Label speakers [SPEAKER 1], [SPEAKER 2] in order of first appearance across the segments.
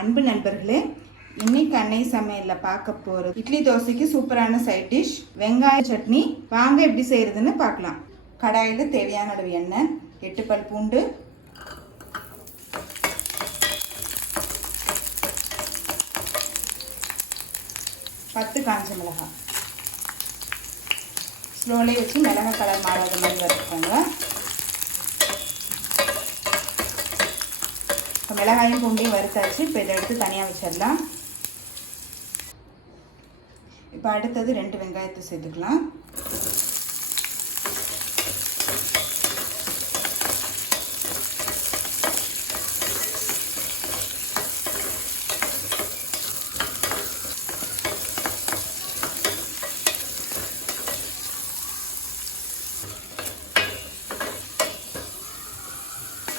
[SPEAKER 1] அன்பு நண்பர்களே இன்னைக்கு அன்னை சமையலில் பார்க்க போகிறது இட்லி தோசைக்கு சூப்பரான சைட் டிஷ் வெங்காய சட்னி. வாங்க எப்படி செய்கிறதுன்னு பார்க்கலாம். கடாயில் தேவையான அளவு எண்ணெய் எட்டு பல் பூண்டு. பத்து காஞ்ச மிளகாய். ஸ்லோலே வச்சு மிளகாய் கலர் மாறாத மாதிரி வறுத்துக்கோங்க இப்போ மிளகாயும் பூண்டையும் வறுத்தாச்சு. இப்போ இதை எடுத்து தனியாக வச்சிடலாம். இப்போ அடுத்தது ரெண்டு வெங்காயத்தை சேர்த்துக்கலாம்.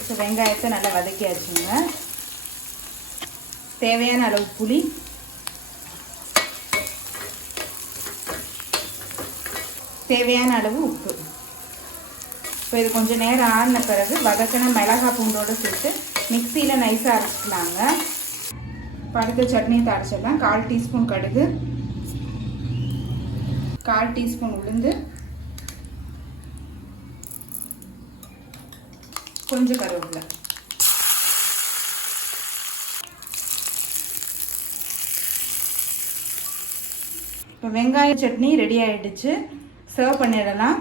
[SPEAKER 1] ஸோ வெங்காயத்தை நல்லா வதக்கியாச்சுங்க. தேவையான அளவு புளி. தேவையான அளவு உப்பு. இப்போ இது கொஞ்சம் நேரம் ஆடின பிறகு வதக்கின மிளகாய் பூண்டோடு சேர்த்து மிக்சியில் நைஸாக அரைச்சிக்கலாங்க. படுத்த சட்னி அரைச்சிடலாம் கால் டீஸ்பூன் கடுகு. கால் டீஸ்பூன் உளுந்து. கொஞ்சம் கருவேப்பிலை இப்போ வெங்காய சட்னி ரெடி ஆகிடுச்சு சர்வ் பண்ணிடலாம்.